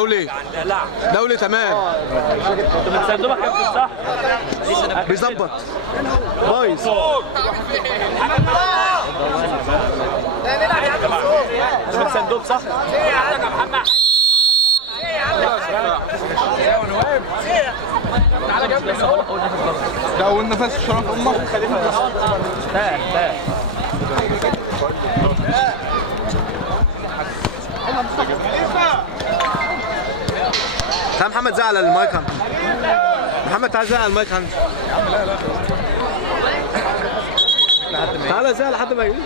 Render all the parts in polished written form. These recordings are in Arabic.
دولي دولي تمام. صندوقك كابتن صح؟ بيظبط بايظ. مش صندوق صح؟ ده اول نفس شرف امك. تعال محمد زعل المايك عندك. محمد تعال زعل المايك عندك. تعال زعل لحد ما يجي.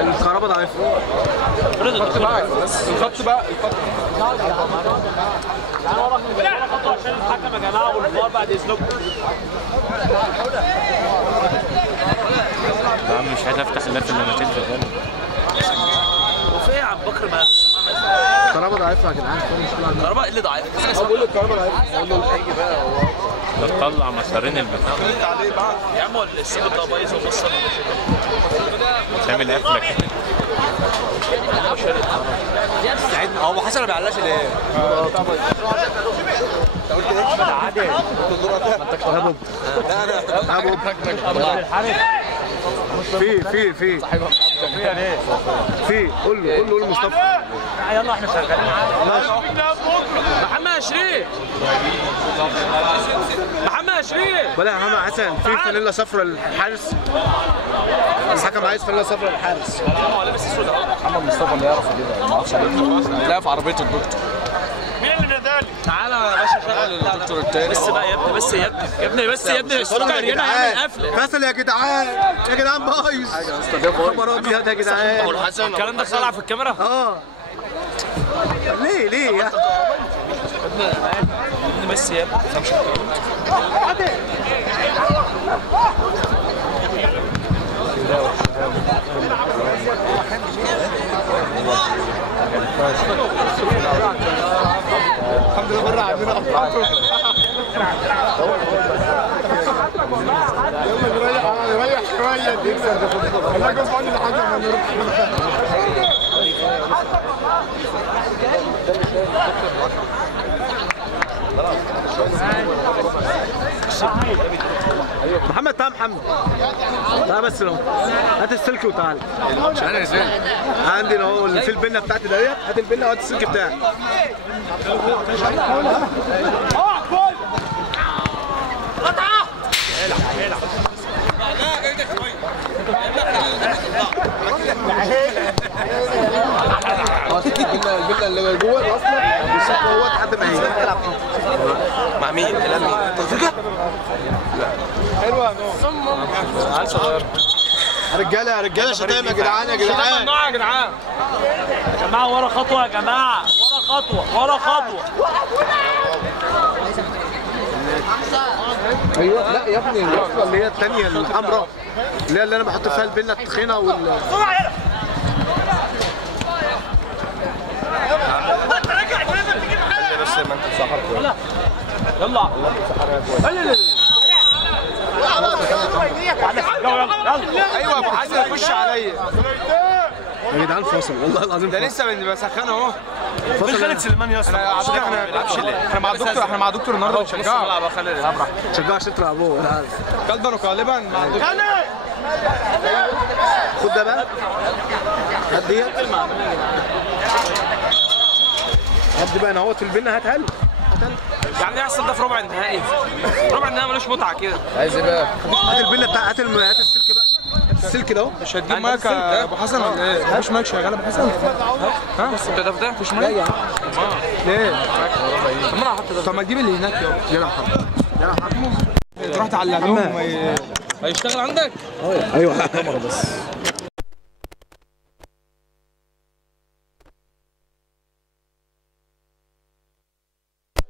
الكهرباء ضعيف. الخط بقى خطوه عشان الحكم يا جماعه والفار بعد اذنكم. لا مش هتفتح اللف اللي ماشيين في الغالب. وفي يا عم بكر بقى الكهرباء ضعيفه يا جدعان. الكهرباء ايه اللي ضعيف؟ بقول لك الكهرباء ضعيفه. بقول له الحاج بقى بتطلع مسارين البتاع. يا عم هو السيب ده بايظ ومصر تعمل قفله كده. ساعدنا هو حسن ما بيعلاش ليه؟ انت قلت ايه؟ عادي هبوب هبوب في قول له مصطفى. يلا احنا شغالين محمد شريف ولا يا محمد حسن في فانيلا صفراء للحارس. الحكم عايز فانيلا صفراء للحارس. هو لابس اسود اهو. محمد مصطفى اللي يعرف كده ما اعرفش عليه. تلاقيه في عربيه الدكتور. مين اللي نادالي؟ تعالى يا باشا شغل الدكتور التاني. بس بقى يا ابني بس يا ابني الصوت عريانه هيعمل قفله. فصل يا جدعان بايظ. خبر ابيض يا جدعان. الكلام ده طالع في الكاميرا؟ ليه يا ابني بس يا ابني ما تفهمش الكلام. الحمد لله بره عندنا يلا نريح شويه والله جوز عندي لحد ما نروح. محمد تعال تعال بس لو هات السلك وتعال. مش انا ازاي عندي اهو اللي في البنه بتاعتي ديت. هات البنه وهات السلك بتاعك. البنه اللي جوه اصلا السلك هو لحد ما هيجي. مع مين؟ كلام مين؟ حلوه يا نور. عيل صغير. رجاله شتايم يا جدعان. يا جماعه ورا خطوه يا جماعه. ورا خطوه. ايوه لا يا ابني الوصله اللي هي الثانيه الحمراء اللي انا بحط فيها البنه التخينه بس ما انت سحر يلا ايوه ابو حسن خش عليا يا جدعان. فاصل والله العظيم. ده لسه بسخن اهو. فين خالد سليمان يا اسطى؟ احنا مع دكتور النهارده بنشجعه. شجعه عشان تلعبوه. قلبا وقالبا مع الدكتور. خد ده بقى. هات ديت. هات بقى انا اهوت في البنه. هاتها له. يعني يحصل ده في ربع النهائي. ربع النهائي ملوش متعه كده. عايز ايه بقى؟ هات البنه بتاع هات السلك بقى. السلك ده مش هتجيب مايك يا ابو حسن ولا ايه؟ مفيش مايك شغال يا ابو حسن؟ ها؟ بس انت ده مفيش مايك؟ لا يا عم. ليه؟ طب ما انا هحط ده. طب ما تجيب اللي هناك يلا حرام. تروح تعلقهم هيشتغل عندك؟ ايوه كاميرا بس.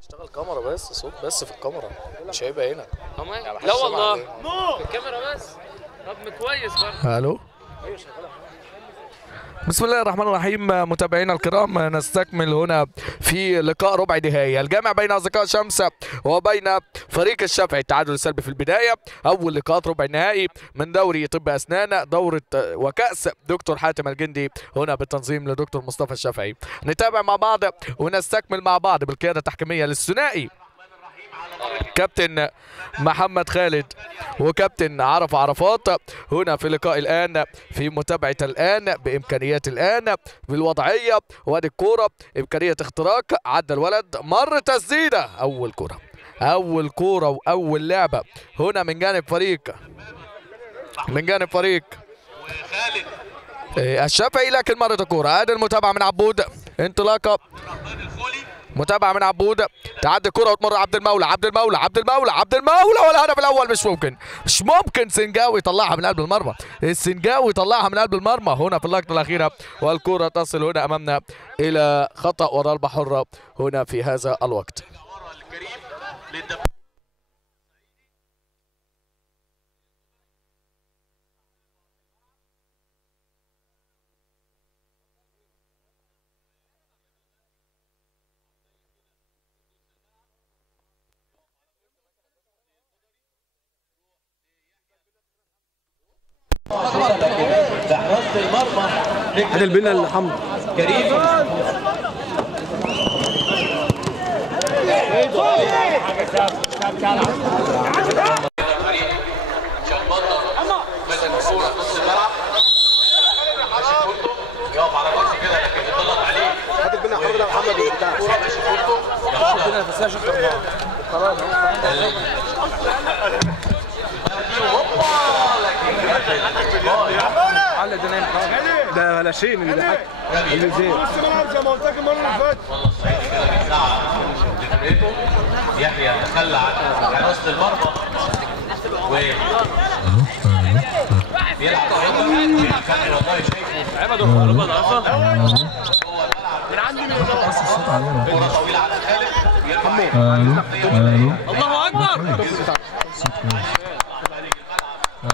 اشتغل كاميرا بس صوت بس في الكاميرا مش هيبقى هنا. لا والله الكاميرا بس. طب كويس برضه. الو بسم الله الرحمن الرحيم. متابعينا الكرام، نستكمل هنا في لقاء ربع نهائي الجامع بين أصدقاء شمس وبين فريق الشافعي. التعادل السلبي في البداية. أول لقاءات ربع نهائي من دوري طب أسنان، دورة وكأس دكتور حاتم الجندي هنا بالتنظيم لدكتور مصطفى الشافعي. نتابع مع بعض ونستكمل مع بعض بالقيادة التحكيمية للثنائي كابتن محمد خالد وكابتن عرفات هنا في لقاء الآن، في متابعة الآن بإمكانيات الآن بالوضعية. وادي الكورة، إمكانية اختراق، عدى الولد، مر تسديدة. أول كورة وأول لعبة هنا من جانب فريق الشافعي، لكن مرت الكورة. ادي المتابعة من عبود، انطلاقة متابعة من عبود، تعدي الكرة وتمر عبد المولى والهدف الأول. مش ممكن سنجاوي يطلعها من قلب المرمى، السنجاوي يطلعها من قلب المرمى هنا في اللقطة الأخيرة، والكرة تصل هنا أمامنا إلى خطأ وضربة حرة هنا في هذا الوقت. هذا البنا الحمد كريم يقف على كرسي كده لكن يتضغط عليه. هات البنا حمد ده محمد وبتاع البنا في الساعه خلاص ده لاشين اللي بيحكي اللي زين نص ملعب زي ما قلت لك المره اللي فاتت. يحيى تخلى عن حراسه المرمى بيلعب والله شايفه عمد من عندي من كوره طويله على خالد الله اكبر.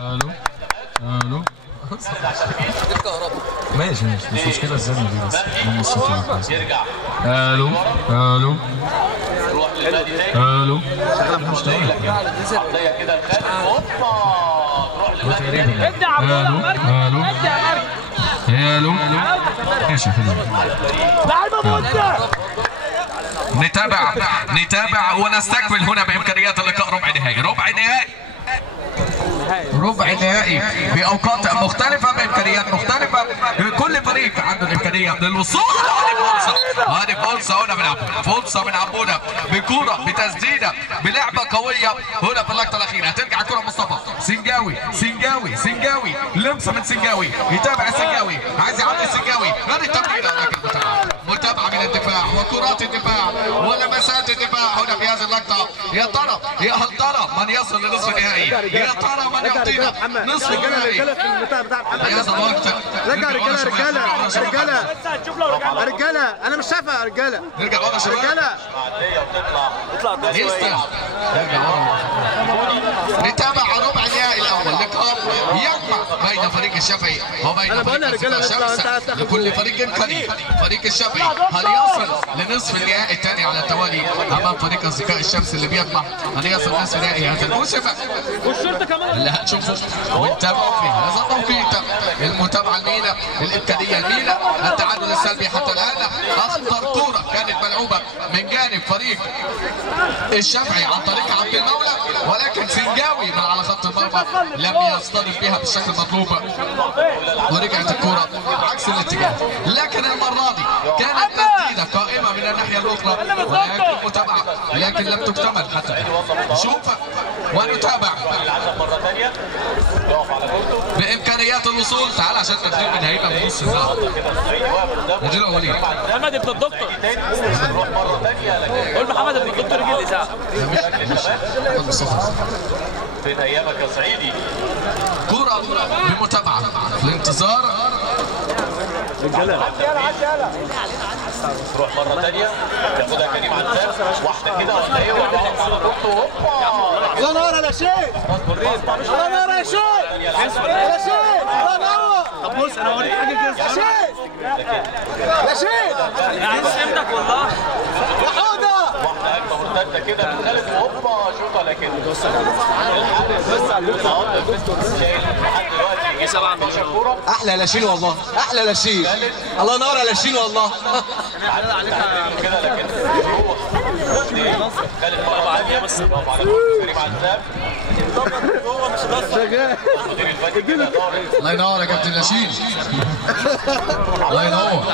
الو ماشي مش مشكله الزمن دي بس من الصوت يرجع. الو روح للنادي تاني. عرضيه كده لخالد هوبا تروح للنادي. ابدا الو ماشي نتابع ونستكمل هنا بامكانيات اللقاء. ربع نهائي بأوقات مختلفة بإمكانيات مختلفة، كل فريق عنده الإمكانية للوصول. هذه فرصة هنا من عبودة بكرة بتسديدة بلعبة قوية هنا في اللقطة الأخيرة. هترجع الكرة مصطفى سنجاوي لمسة من سنجاوي، يتابع السنجاوي، عايز يعدي السنجاوي، هذه التمريرة لكن متابعة من الدفاع وكرات الدفاع ولمسات الدفاع هنا في هذه اللقطة. يا هل ترى من يصل لنصف النهائي؟ يا ترى من يعطينا نصف النهائي؟ رجاله انا مش شايفها. رجاله نرجع ورا شويه. رجاله اطلع نتابع ربع النهائي الاول. لقاء يجمع بين فريق الشافعي وبين فريق الشمس. لكل فريق امكانيه. فريق الشافعي هل يصل لنصف النهائي الثاني على التوالي امام فريق اصدقاء الشمس اللي بيطمح هل يصل لنصف النهائي هذا الموسم؟ والشرطه كمان اللي هتشوفوا ونتابعوا في هذا التوقيت. المتابعه المينا، الامكانيه المينا، التعادل السلبي حتى الان. اخطر كوره كانت ملعوبه من جانب فريق الشافعي عن طريق عبد المولى، ولكن سنجاوي من على خط المرمى لم يصطدم بها بالشكل المطلوب، ورجعت الكوره عكس الاتجاه. لكن المره دي كانت تسديده قائمه من الناحيه الاخرى، ولكن متابعه لكن لم تكتمل حتى. شوف ونتابع بامكانيات الوصول. تعال عشان تدريب من هيبه من نص ساعه. نجيله وليد محمد ابن الدكتور، قول محمد ابن الدكتور يجي الاذاعه. فين ايامك يا صعيدي؟ كوره بمتابعه في الانتظار تروح مره ثانيه ياخدها كريم عزام واحده كده ولا ايه ولا على ركبته هوبا الله ينور يا شيخ الله ينور يا شيخ يا شيخ الله ينور. طب بص انا اوريك حاجه كده يا شيخ يا شيخ عايز امتك والله يا حوده واحده هجمه مرتده كده من خالد وهوبا شوطه لكن بص شايل لحد دلوقتي 17 كوره. احلى لاشين والله احلى لاشين الله ينور يا لاشين والله كده لكن خالد مره ثانيه بس برافو على كريم عزام شغال الله ينور يا كابتن لاشين. الله ينور.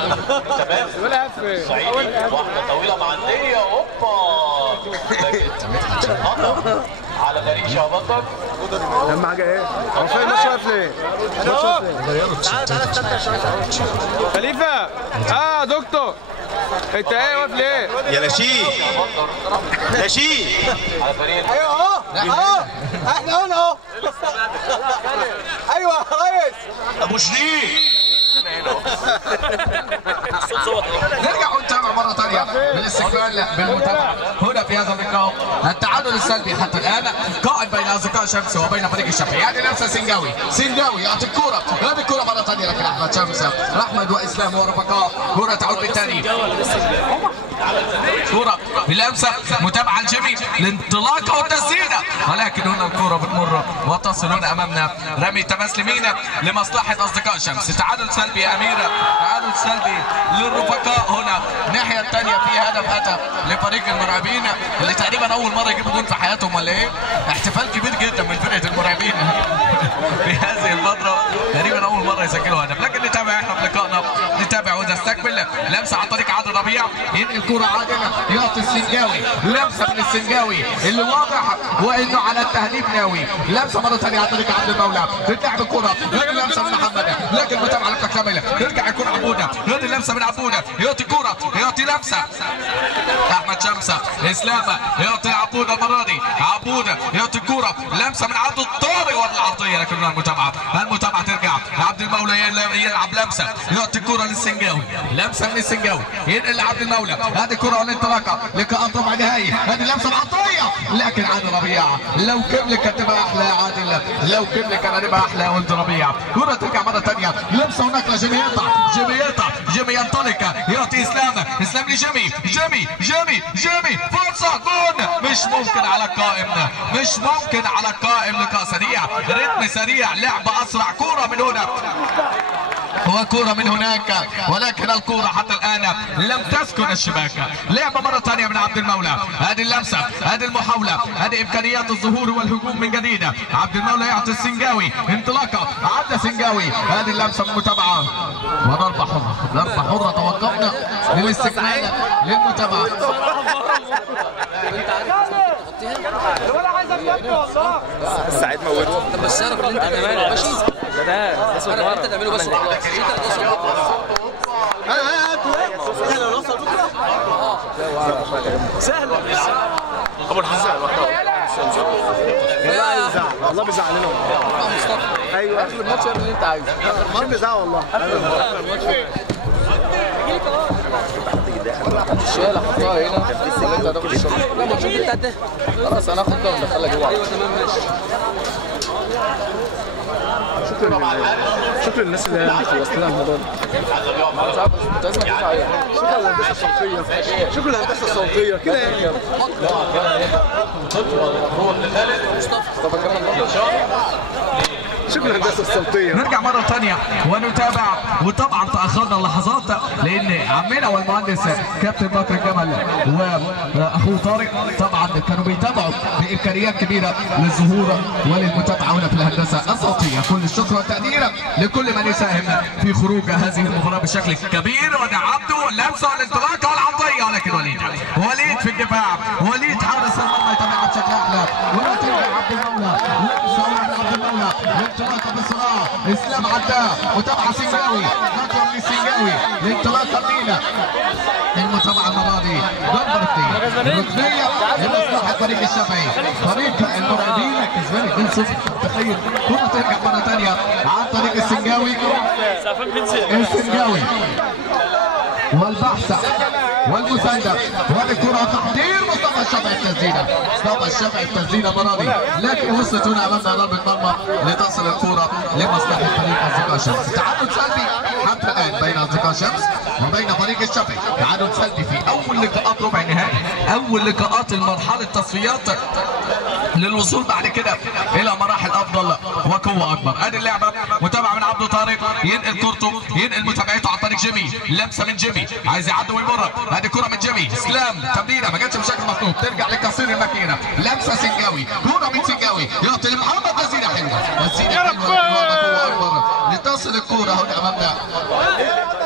صعيدي واحده طويله معديه هوبا خطر على فريق شبطك. اهم حاجه ايه؟ هو فين مش واقف ليه؟ تعالى خليفه يا دكتور انت ايه واقف ليه؟ يا لاشين لاشين على فريق ايوه اهو اهو احنا هنا اهو ايوه يا ريس ابو شريف. نرجع ونتابع مرة ثانية بالاستقبال بالمتابعة هنا في هذا اللقاء. التعادل السلبي حتى الآن قائم بين أصدقاء شمس وبين فريق الشافعي. يعني نفسه سنجاوي يعطي الكرة، هذه الكرة مرة ثانية لكن أحمد شمس أحمد وإسلام ورفقاء كرة تعود بالثاني. كرة بلمسة متابعة الجيمي الانطلاقة والتسديدة ولكن هنا الكرة بتمر وتصل هنا أمامنا رمي تمسلمين لمصلحة أصدقاء شمس. تعادل سلبي يا أميرة، تعادل سلبي للرفقاء هنا. الناحية الثانية في هدف أتى لفريق المرعبين اللي تقريبا أول مرة يجيبوا جول في حياتهم ولا إيه؟ احتفال كبير جدا من فرقة المرعبين في هذه الفترة، تقريبا أول مرة يسجلوا هدف. لكن نتابع احنا في لقائنا، نتابع ونستكمل. لمسة عن طريق عادل ربيع ينقل كرة عادلة يعطي السنجاوي، لمسة من السنجاوي اللي واضح وإنه على التهديف ناوي. لمسة مرة ثانية عن طريق عبد المولى بتلعب الكرة لكن لمسة من محمد لكن متابعة لك كاملة. ترجع الكرة عبودة، هذه اللمسة من عبودة يعطي كرة يعطي لمسة أحمد شمسة إسلام يعطي عبودة المرة دي عبودة يعطي كرة لمسة من عبد الطارق والعرضية لكن المتابعة ترجع عبد المولى يلعب لمسة يعطي كرة للسنجاوي، لمسة من السنجاوي ينقل لعبد المولى. هذه كرة والانطلاقة لقاء ربع نهائي. هذه لمسة العطية لكن عادل ربيع لو كملك كانت تبقى أحلى يا عادل، لو كملك كانت تبقى أحلى يا ولد ربيع. كرة ترجع مرة ثانية لمسة هناك لجيمي جيمي ينطلق يعطي اسلام لجيمي فرصة جول. مش ممكن على القائم، مش ممكن على القائم. لقاء سريع رتم سريع لعبة أسرع كرة من هنا وكرة من هناك ولكن الكرة حتى الآن لم تسكن الشباك. لعبة مرة ثانية من عبد المولى، هذه اللمسة هذه المحاولة هذه إمكانيات الظهور والهجوم من جديد. عبد المولى يعطي السنجاوي انطلاقة عدى سنجاوي، هذه اللمسة متابعة وضربة حرة توقفنا للاستكمال للمتابعة. ولا عايز ابدا والله سعيد موته. طب بس اعرف اللي انت بتعمله ماشي ده انت تعمله بس خلاص سهل ابو الحسن والله بيزعل لنا ايوه اخر الماتش اعمل اللي انت عايزه اخر ماتش بيزعل والله الشاله حطها هنا ولا انت هتاخد الشغل؟ لا ما تشوف انت ده خلاص انا هاخد ده وندخلها جوه. ايوه تمام ماشي. شكرا للناس اللي وصلت لنا الموضوع ده. كنت لازم ادفع عليها. شكرا للهندسه الصوتيه شكرا للهندسه الصوتيه كده يعني. طب كمان شكرا للهندسه الصوتيه. نرجع مرة ثانية ونتابع وطبعا تأخرنا لحظات لأن عمنا والمهندس كابتن بكر الجمل وأخوه طارق طبعا كانوا بيتابعوا بإمكانيات كبيرة للظهور وللمتابعة هنا في الهندسة الصوتية. كل الشكر والتقدير لكل من يساهم في خروج هذه المباراة بشكل كبير. وده عبده اللمسة والانطلاقة والعطية ولكن وليد في الدفاع، وليد حارس المرمى يتابعها بشكل أحلى ونتابع عبد المولى لمسة عبد المولى الانطلاقه بسرعه اسلام عداه متابعه سنجاوي نقله من السنجاوي الانطلاقه مينا المتابعه المره دي نمبر 2 ركنيه لمصلحه فريق الشافعي. فريق المرعبين كسبان 2-0. تخيل كره ترجع مره ثانيه عن طريق السنجاوي. السنجاوي والبحث والمساندة والكرة تحضير مصطفى الشافعي التسديدة. مصطفى الشافعي التسديدة مرادي لكن وصلت هنا امامنا ضربة مرمى لتصل الكرة لمصلحة فريق اصدقاء شمس. تعادل سلبي حتى الان بين اصدقاء شمس وبين فريق الشافعي. تعادل سلبي في اول لقاءات ربع النهائي، اول لقاءات المرحلة التصفيات للوصول بعد كده الى مراحل افضل وقوه اكبر. ادي اللعبه متابعه من عبده طارق، ينقل كورته، ينقل متابعته عن طريق جيمي. لمسه من جيمي عايز يعدي ويمر. ادي كره من جيمي اسلام تمريره ما جاتش بشكل مطلوب، ترجع لكسير الماكينه. لمسه سنجاوي، كره من سنجاوي يعطي لمحمد تسديده حلوه، تسديده حلوه قوه اكبر لتصل الكره هنا امامنا.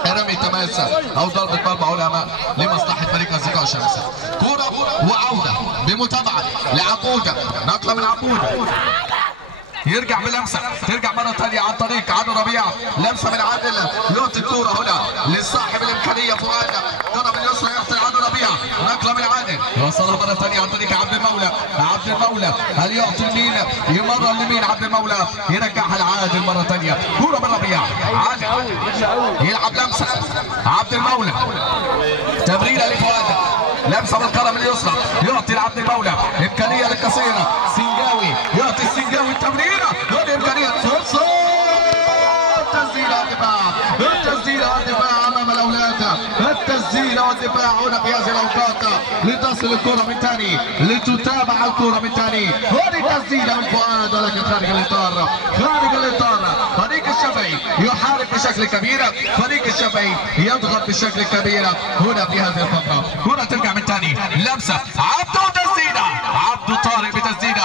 رمي تماس او ضربه مرمى هنا لمصلحه فريق اصدقاء شمس. كره وعوده بمتابعه لعبوده، نقله من عبوده يرجع بلمسه، ترجع مره ثانيه عن طريق عادل ربيع. لمسه من عادل يعطي الكوره هنا لصاحب الامكانيه فؤاد. كره من اليسرى يعطي عادل ربيع. نقله من عادل يوصلها مره ثانيه عن طريق عبد المولى. عبد المولى هل يعطي اليمين؟ يمر اليمين عبد المولى يرجعها لعادل مره ثانيه. كوره من ربيع. عادل يلعب لمسه. عبد المولى تمريره لفؤاد. لمسه بالكره من اليسرى يعطي لعبد المولى. امكانيه للقصيره. سنجاوي يعطي السنجاوي التمريره. هذه امكانيه فرصه تسديده الدفاع. التسديده والدفاع امام الاولاد. التسديده والدفاع هنا في هذه الاوقات لتصل الكره من ثاني، لتتابع الكره من ثاني. هذه تسديده من فؤاد ولكن خارج الاطار، خارج الاطار. فريق الشافعي يحارب بشكل كبير، فريق الشافعي يضغط بشكل كبير هنا في هذه الفتره. كره ترجع من ثاني. لمسه عبده تسديده. عبده طارق بتسديده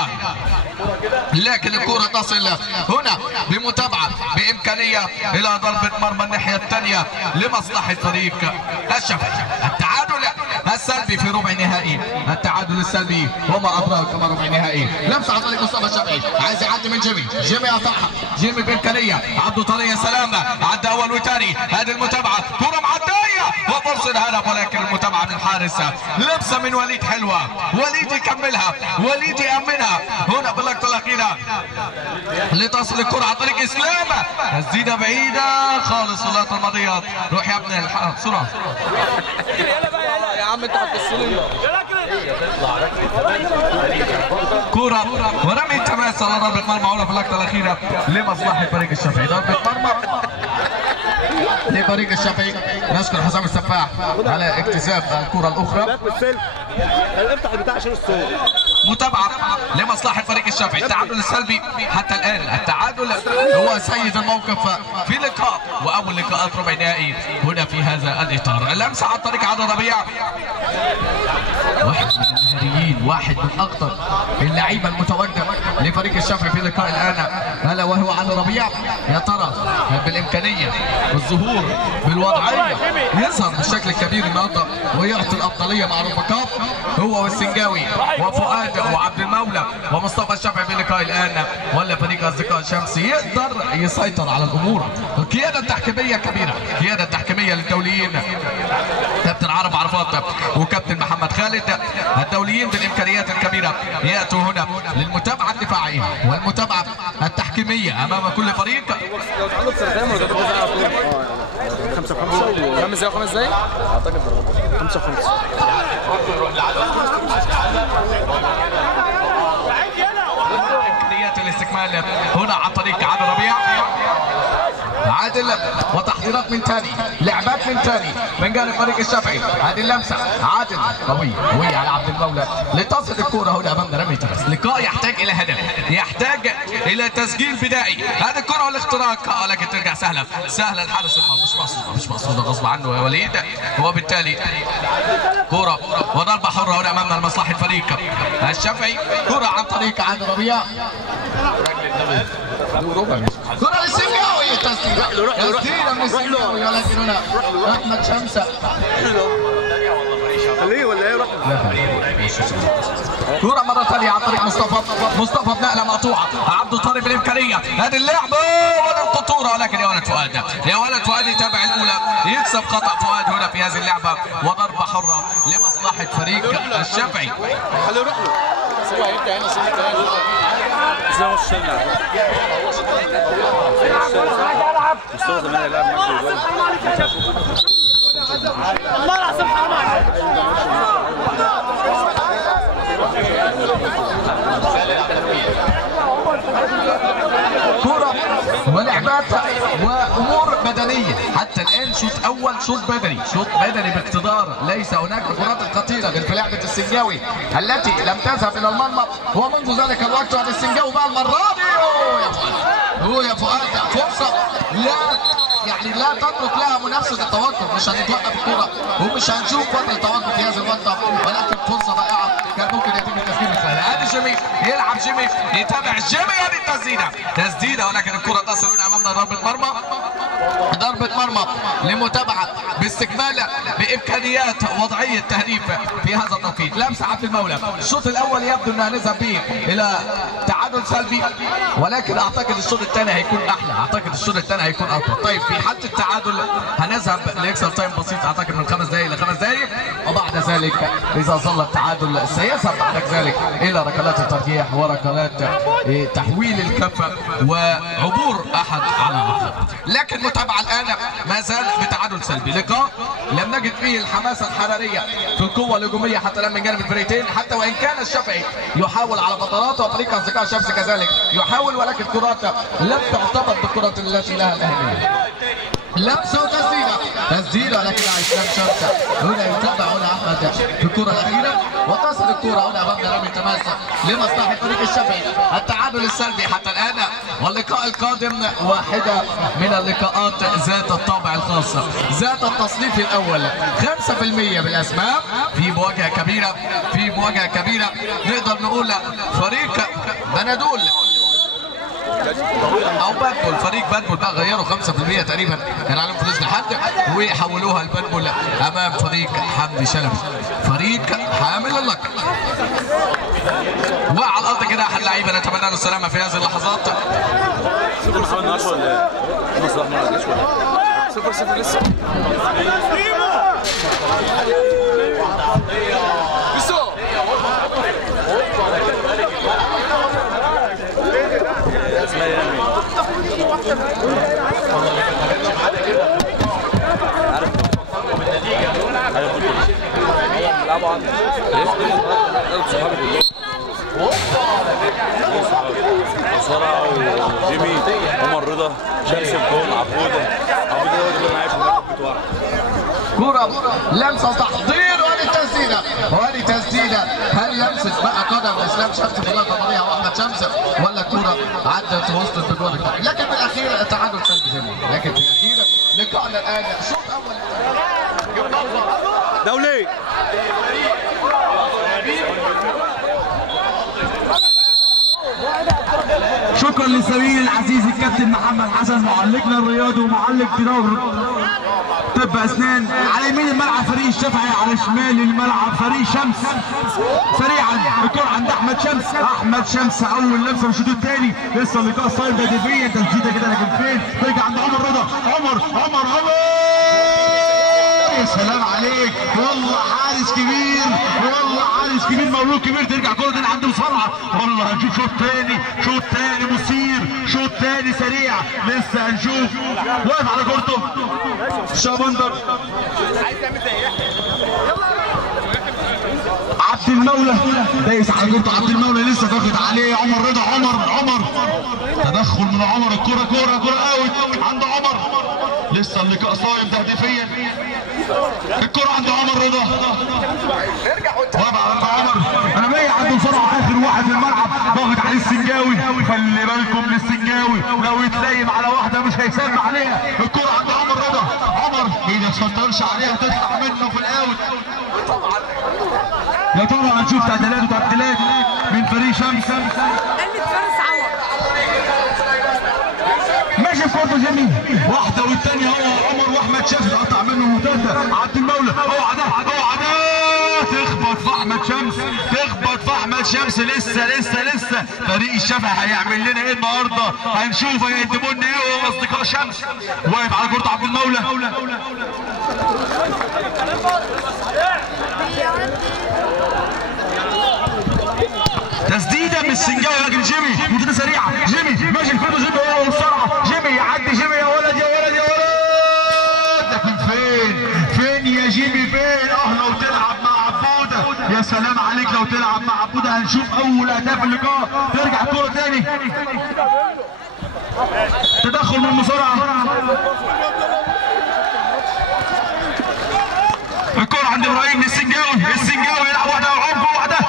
لكن الكرة تصل هنا بمتابعة بإمكانية إلى ضربة مرمى الناحية الثانية لمصلحة فريق الشافعي. التعادل السلبي في ربع نهائي، التعادل السلبي وما أدراك كما ربع نهائي. لمسة عن طريق مصطفى الشافعي عايز يعدي من جيمي. جيمي قطعها. جيمي بإمكانية. عبده طارق يا سلام عدى أول وثاني. هذه المتابعة كرة معدية وفرصة هدف ولكن المتابعة من الحارس. لمسة من وليد حلوة. وليد يكملها. وليد يأمنها هنا باللقطة الأخيرة لتصل الكرة عن طريق إسلام. تسديدة بعيدة خالص في اللقطة الماضية. روح يا ابني بسرعة. يا عم انت هتبصلي. كرة ورمي التماس على ضربة مرمى هنا في اللقطة الأخيرة لمصلحة فريق الشافعي. ضربة مرمى لفريق الشافعي. نشكر حسام السفاح على اكتساب الكرة الأخرى. افتح البتاع عشان الصوت. متابعة لمصلحة فريق الشافعي. التعادل السلبي حتى الآن. التعادل هو سيد الموقف في لقاء وأول لقاءات ربع نهائي هنا في هذا الإطار. اللمسة عن طريق عادل ربيع. واحد من المهاريين، واحد من أكثر اللعيبة المتواجدة لفريق الشافعي في لقاء الآن ألا وهو عادل ربيع. يا ترى بالإمكانية بالظهور بالوضعية يظهر بالشكل الكبير النهارده ويعطي الأفضلية مع رفقات هو والسنجاوي وفؤاد وعبد المولى ومصطفى الشافعي في لقاء الآن، ولا فريق أصدقاء شمس يقدر يسيطر على الأمور. القيادة التحكيمية كبيرة، القيادة التحكيمية للدوليين كابتن عرب عرفات وكابتن محمد خالد. الدوليين بالإمكانيات الكبيرة يأتوا هنا للمتابعة الدفاعية والمتابعة التحكيمية أمام كل فريق. خمس دقايق اعتقد 5-5 امكانيات الاستكمال هنا عن طريق عادل ربيع. عادل وتحضيرات من ثاني، لعبات من ثاني من جانب فريق الشافعي. هذه اللمسه عادل قوي على عبد المولى لتصل الكره هنا امامنا. رمي تماس. لقاء يحتاج الى هدف، يحتاج الى تسجيل بدائي. هذه الكره والاختراق لكن ترجع سهله الحارس المرمى مش مقصوده غصب عنه يا وليد. وبالتالي كره وضربه حره هنا امامنا لمصلحه فريق الشافعي. كره عن طريق عادل ربيع. كره للسنجاوي. تسديده من السنجاوي ولكن هنا احمد شمسه خليه ولا ايه؟ روح كرة مرة ثانية عن طريق مصطفى بنقلة مقطوعة. عبده طارق بالإمكانية، هذه اللعبة ولا الخطورة، ولكن يا ولد فؤاد يتابع الأولى، يكسب خطأ فؤاد هنا في هذه اللعبة، وضربة حرة لمصلحة فريق الشافعي. خليه يروح له. سيبه هيرجع هنا سيبه تاني. زي الشلة. مستوى زمان يلعب كرة ولعبات وامور بدنيه حتى الان. شوط اول، شوط بدني باقتدار، ليس هناك كرات خطيره غير في لعبه السنجاوي التي لم تذهب الى المرمى، ومنذ ذلك الوقت عن السنجاوي بقى المره دي. يا فؤاد فرصه لا تترك لها منافسه التوقف، مش هتتوقف الكره ومش هنشوف فتره توقف في هذه الوقت، ولكن فرصه رائعه كان ممكن يتم التسجيل مثلها. ادي جيمي يلعب، جيمي يتابع جيمي، هذه تسديده ولكن الكره تصل امامنا ضربه مرمى لمتابعه باستكمال بامكانيات وضعيه تهديف في هذا التوقيت. لمسه عبد المولى. الشوط الاول يبدو انها نذهب به الى تعادل سلبي، ولكن اعتقد الشوط الثاني هيكون احلى، اقوى. طيب في حاله التعادل هنذهب لاكسترا تايم بسيط، اعتقد من 5 دقائق ل 5 دقائق، وبعد ذلك اذا ظل التعادل سيذهب بعد ذلك الى ركلات الترجيح وركلات تحويل الكفه وعبور احد على اخر. لكن متابعه الان ما زال بتعادل سلبي، لقاء لم نجد فيه الحماسه الحراريه في القوه الهجوميه حتى الان من جانب الفريقين، حتى وان كان الشافعي يحاول على فترات وفريق اصدقاء شمس كذلك يحاول، ولكن الكرات لم تعتبر بالكرات التي لها الاهميه. لمسه وتسديده لكن اسلام شمس هنا يتابع هنا احمد في الكره الاخيره، وتصل الكره هنا امامنا رمي تماس لمصلحه فريق الشافعي. التعادل السلبي حتى الان، واللقاء القادم واحده من اللقاءات ذات الطابع الخاص، ذات التصنيف الاول 5% بالاسماء، في مواجهه كبيره نقدر نقول فريق بنادول او بادبول. فريق بادبول بقى غيروا 5% تقريبا، كان عليهم فلوس لحد وحولوها لبادبول امام فريق حمدي شلبي، فريق حامل اللقب. وعلى الارض كده احد اللعيبه نتمنى له السلامه في هذه اللحظات. 0-0 لسه. بسرعة وجيمي عمر رضا شمس الكون عبودة هو اللي معايا في الملعب بتوعه. كرة لمسة وتحضير وادي تسديدة هل يمسك بقى قدم اسلام شمس في اللقطة مريحة واحمد شمس، ولا الكرة عدت وسط الجول الثاني؟ لكن في الأخير التعادل سلبي زي ما قلنا، لكن في الأخير لقاءنا الآن شوط أول دولي. شكرا للزميل العزيز الكابتن محمد حسن معلقنا الرياضي ومعلق دينار طب اسنان. على يمين الملعب فريق الشافعي، على شمال الملعب فريق شمس. سريعا الكره عند احمد شمس اول لمسه من الشوط الثاني، لسه اللقاء صاير بديهيا تسديده كده لكن فين؟ ترجع عند عمر رضا. عمر يا سلام عليك، والله حارس كبير، مولود كبير. ترجع كره تاني عند بسرعه، والله هنشوف شوط تاني مثير، شوط تاني سريع، لسه هنشوف. واقف على كورته شابندر عبد المولى، دايس على كورته عبد المولى، لسه ضاغط عليه عمر رضا. عمر تدخل من عمر، الكره اوت عند عمر، لسه اللقاء صايم تهديفيا. الكره عند عمر رضا، وضع عمر اماميه عند بسرعه اخر واحد في الملعب، ضاغط عليه السنجاوي. خلي بالكم للسنجاوي، لو يتلايم على واحده مش هيسمع عليها. الكره عند عمر رضا، عمر ايدك تسيطرش عليها تطلع منه في الاوت. يا ترى هنشوف تعديلات من فريق شمس. ماشي في كورته جميل، واحده والثانيه هو عمر واحمد شمس، قطع منه ممتازه. عبد المولى اوعى ده تخبط احمد شمس، تخبط في احمد شمس. لسه فريق الشافعي هيعمل لنا ايه النهارده؟ هنشوف هيقدموا لنا ايه وهو اصدقاء شمس. واقف على كرة عبد المولى، تسديده من السنجاوي لكن جيمي وكده سريعه. جيمي ماشي الكوره، جيمي هو بسرعه. جيمي يعدي، جيمي يا ولد يا ولد يا ولد. لكن فين يا جيمي فين؟ لو تلعب مع عبوده، يا سلام عليك لو تلعب مع عبوده. هنشوف اول اهداف اللقاء. ترجع الكوره تاني، تدخل من المصارعه. الكوره عند ابراهيم السنجاوي يلعب واحده وعمق واحده.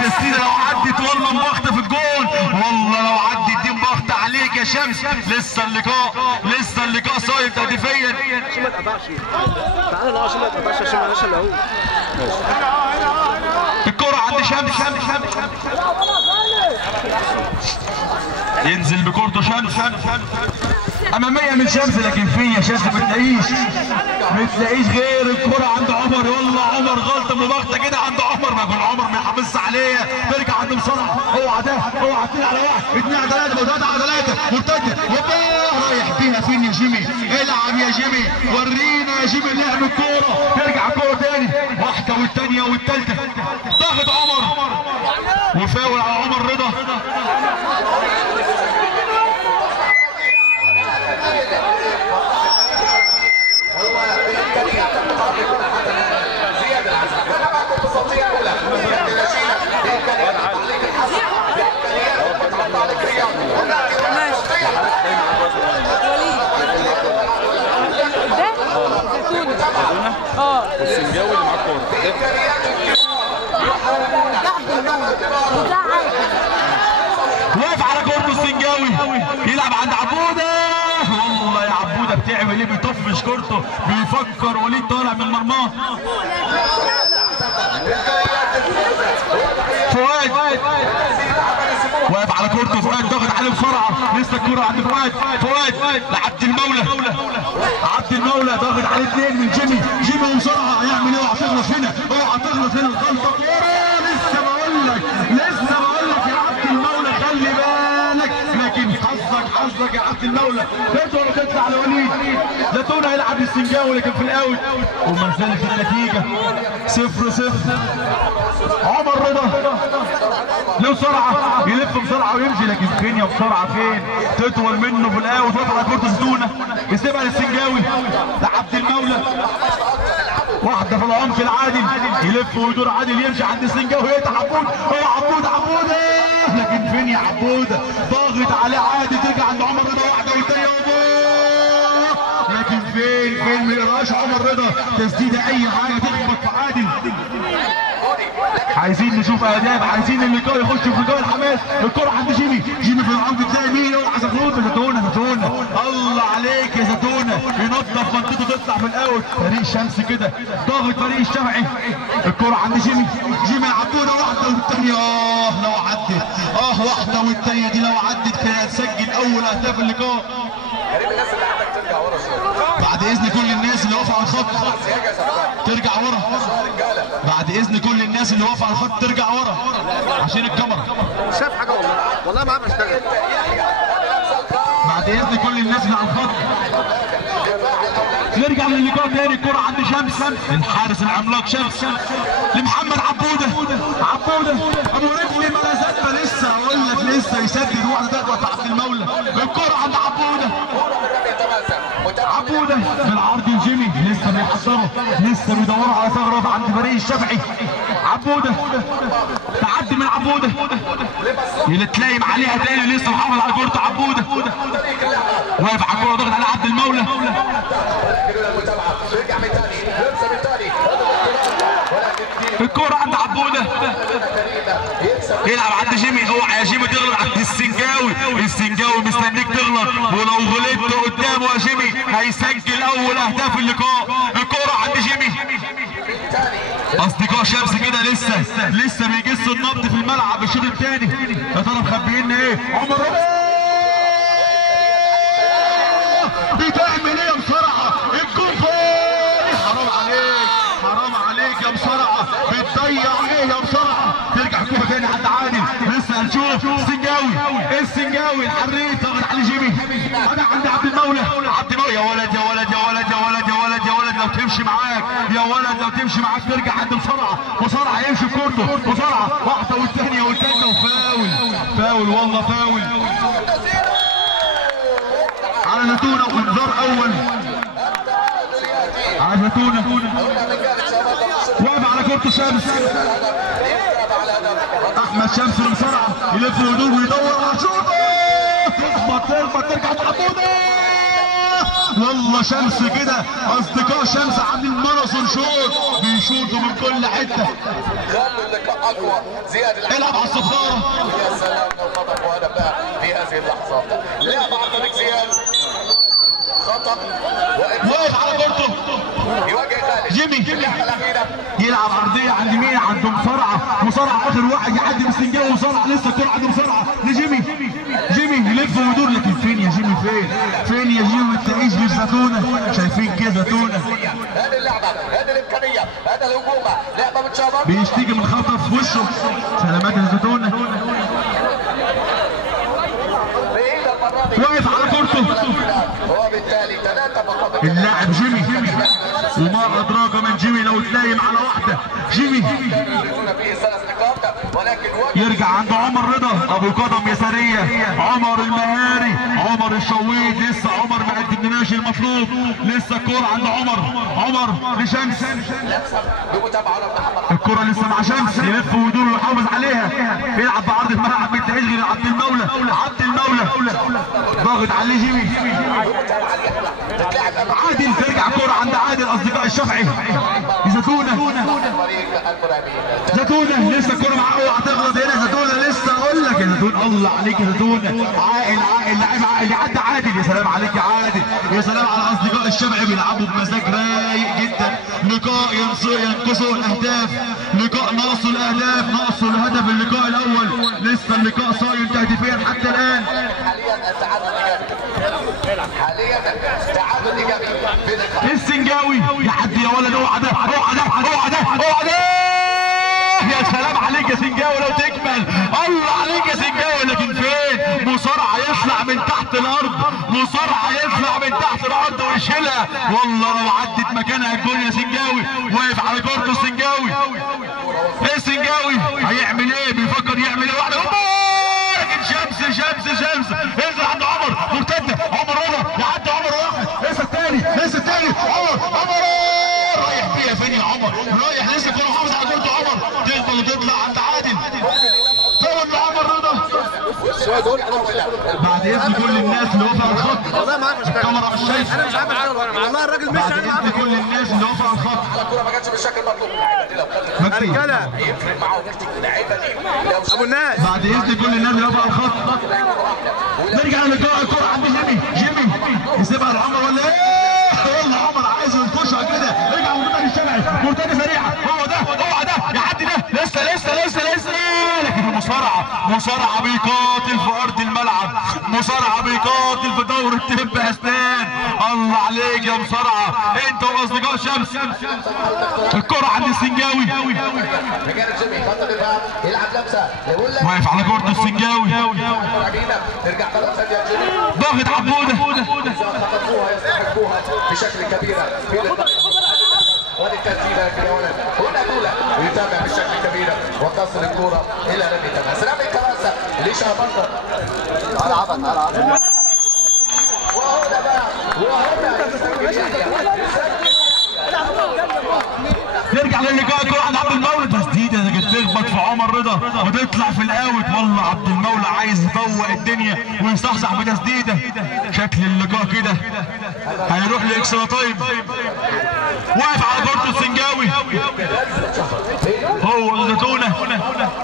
تسديده لو عدت والله مبخته في الجون، والله لو عدت دي مبخته عليك يا شمس. لسه اللقاء صايم تهديفيا. ما تقطعش تعالى، لا عشان ما تقطعش، عشان ما لناش الا هو. الكرة عند شمس، ينزل بكورته شمس اماميه من شمس. لكن فين يا شمس؟ ما تلاقيش غير الكرة عند عمر. والله عمر غلطه مبغته كده عند عمر، ما يكون عمر ما يحافظش عليها. ترجع عند مصطفى، اوعى 2 على 1 2 على 3 3 على 3 مرتده. رايح بيها فين يا جيمي؟ العب يا جيمي، ورينا يا جيمي لعب الكوره. ترجع كوره تاني، واحده والثانيه والثالثه. ضغط عمر وفاول على عمر رضا. السنجاوي اللي معاه الكوره واقف على كورته السنجاوي، يلعب عند عبوده. والله يا عبوده بتعمل ايه؟ بيطفش كورته، بيفكر وليد طالع من مرماه. فؤاد واقف على كورته، فؤاد ضغط عليه بسرعه. لسه الكوره عند فؤاد لعبد المولى ضاغط عليه 2 من جيمي وبسرعه. هيعمل ايه؟ اوعى تغلط هنا الغلطه. لسه بقول لك يا عبد المولى خلي بالك. لكن حظك يا عبد المولى. تطلع لوليد زيتون هيلعب للسنجاوي لكن في الاوت، وما زالت النتيجه 0-0. عمر رضا له سرعه، يلف بسرعه ويمشي. لكن فين يا بسرعه فين؟ تطول منه في الاوت. ويطلع على كورته زيتونه، يسيبها للسنجاوي لعبد المولى. واحده في العمق العادل، يلف ويدور عادل، يمشي عند السنجاوي يقطع عبوده. لكن فين يا عبوده؟ ضاغط عليه عادل. ترجع عند عمر رضا، واحده والثانيه لكن فين ما يقراش عمر رضا. تسديده اي حاجه تخبط في عادل. عايزين نشوف اهداف، عايزين اللقاء يخش في لقاء الحماس. الكره عند جيمي في العمق، تلاقي مين؟ اوعى زيتونه. الله عليك يا زيتونه، ينظف منطقته تطلع من الاوت. فريق شمس كده ضاغط فريق الشافعي. الكره عند جيمي عبوده، واحده والثانيه. لو عدت واحده والثانيه دي لو عدت كانت هتسجل اول اهداف اللقاء. بعد اذن كل الناس اللي واقفه على الخط ترجع ورا. بعد اذن كل الناس اللي واقفه على الخط ترجع ورا عشان الكاميرا. شاف حاجه والله ما عارف اشتغل. بعد اذن كل الناس اللي على الخط نرجع للقاء تاني. الكرة عند شمس، الحارس العملاق شمس لمحمد عبوده. ابو رجلي ما زال لسه اقول لك يسدد واحده تخبط عبد المولى. الكرة عند عبوده بالعرض لجيمي. لسه بيحضروا، لسه بيدوروا على ثغره عند فريق الشافعي. عبوده تعدي من عبوده، يتلايم عليها تاني. لسه محافظ على كورته عبوده، واقف على الكوره ضغط على عبد المولى. الكوره عند عبوده، يلعب عند جيمي. اوعى يا جيمي تغلط عند السنجاوي مستنيك تغلط، ولو غلطت قدامه يا جيمي هيسجل اول اهداف اللقاء. الكوره عند جيمي. اصدقاء شمس كده لسه بيجسوا النبض في الملعب الشوط الثاني. يا ترى مخبيين ايه؟ عمر بتعمل ايه بسرعه؟ الجول فوق. حرام عليك يا مصارعه بتضيع ايه يا مصارعه؟ ترجع الكوره تاني عند عادل لسه هنشوف السنجاوي الحريف ضغط على جيمي انا عند عبد المولى يا ولد لو تمشي معاك ترجع عند مصارعه يمشي بكورته مصارعه واحده والثانيه والثالثه وفاول والله فاول على زتونه وانذار اول على زتونه واقف على كورته شمس احمد شمس المصارعه يلف هدوء ويدور على شوطه تخبط ترجع تعبوده والله شمس كده اصدقاء شمس عاملين ماراثون شوط بيشوطوا من كل حته خلوا اللقاء اقوى. زياد العب على الصفاره يا سلام لو خطا وهدف بقى في هذه اللحظات. لعب على طريق زياد خطا واقف على كورته يواجه خالد جيمي يلعب عرضيه عند مين؟ عند مصارعه اخر واحد يعدي بالسنجاوي ومصارعه لسه الكوره عند مصارعه لجيمي يلف ويدور لكن فين يا جيمي فين يا جيمي ما تلاقيش بالزتونه شايفين كده زتونه هذه اللعبه هذه الامكانيه هذا الهجومه لعبه متشابهه بيشتكي من خطا في وشه سلامات الزتونه واقف على كورته وبالتالي 3 فقط. اللاعب جيمي وما ادراك من جيمي لو تلايم على واحده جيمي يرجع عند عمر رضا ابو قدم يساريه عمر المهاري عمر الشويت لسه عمر ما قدمناش المطلوب لسه الكوره عند عمر لشمس الكوره لسه مع شمس يلف ويدور ويحافظ عليها يلعب بعرض الملعب ما ينتهيش غير عبد المولى ضاغط عليه جيمي عادل ترجع كوره عند عادل اصدقاء الشافعي زتونه لسه الكوره معاه اوعى تغلط هنا زتونه لسه اقول لك يا زتونه الله عليك يا زتونه عاقل لاعب عاقل يعدي عادل يا سلام عليك يا عادل يا سلام على اصدقاء الشافعي بيلعبوا بمزاج رايق جدا لقاء ينقصوا الاهداف لقاء نقصوا الاهداف نقصوا الهدف اللقاء الاول لسه اللقاء صايم تهديفيا حتى الان حاليا تعادل ايجابي السنجاوي يعدي يا ولد اوعى ده يا سلام عليك يا سنجاوي لو تكمل الله عليك يا سنجاوي لكن فين مصارعه يطلع من تحت الارض ويشيلها والله لو عدت مكانها الجول يا سنجاوي واقف على كورته السنجاوي هيعمل ايه بيفكر يعمل ايه واحده لكن شمس انزل عند عمر مرتده عمر رضا يعدي عمر واحد لسه الثاني عمر رايح بيها فين يا عمر رايح لسه كله محافظ على كورته عمر تفضل تطلع عند عادل فاول لعمر رضا بعد اذن كل الناس اللي واقفه على الخط والله ما عارف الكاميرا مش شايفه انا مش عارف والله الراجل مش عارف بعد اذن كل الناس اللي واقفه على الخط الكوره ما جاتش بالشكل المطلوب رجاله يفرق معاهم اللعيبه دي ابو الناس بعد اذن كل الناس اللي واقفه على الخط نرجع للقاء الكوره عند جيمي يسيبها لعمر ولا ايه؟ والله عمر عايز ينكشها كده رجع مرتده للشافعي مرتده سريعه هو ده يعدي ده لسه لكن مصارعه بيقاتل في ارض الملعب مصارعه بيقاتل في دورة تب اسنان الله عليك يا مصارعه انت واصدقاء شمس الكره عند السنجاوي واقف على كورته السنجاوي ضاغط عبوده بشكل كبير وللترتيب هنا دولة ويتابع بشكل كبير وتصل الكرة الى رمي تماس ليش افضل وهنا بقى نرجع للقاء الكرة عند عبد المولى تسديده تخبط في عمر رضا وتطلع في الاوت والله عبد المولى عايز يطوق الدنيا ويصحصح بتسديده شكل اللقاء كده هيروح لاكسترا تايم واقف على كورته السنجاوي هو زتونه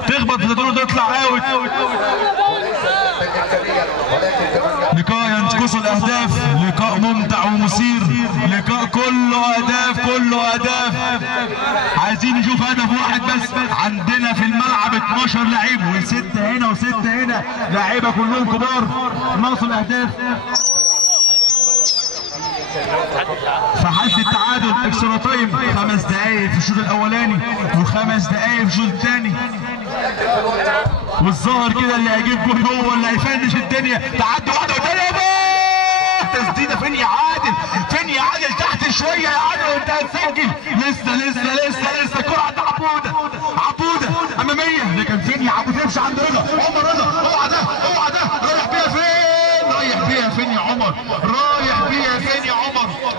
تخبط في زتونه تطلع اوت لقاء ينقص الاهداف لقاء ممتع ومثير لقاء كله اهداف عايزين نشوف هدف واحد بس عندنا في الملعب 12 لعيب و6 هنا و6 هنا لعيبه كلهم كبار ناقص الاهداف في حالة التعادل اكسترا تايم 5 دقايق في الشوط الاولاني و5 دقايق في الشوط الثاني. والظاهر كده اللي هيجيب جول هو اللي هيفنش الدنيا. تعدي واحده وثانيه تسديده. فين يا عادل؟ فين يا عادل؟ تحت شويه يا عادل وانت هتسجل. لسه الكره عند عبوده اماميه. لكن فين يا عبوده؟ تمشي عند رضا. عمر رضا اوعى ده رايح بيها فين؟ رايح بيها فين يا عمر؟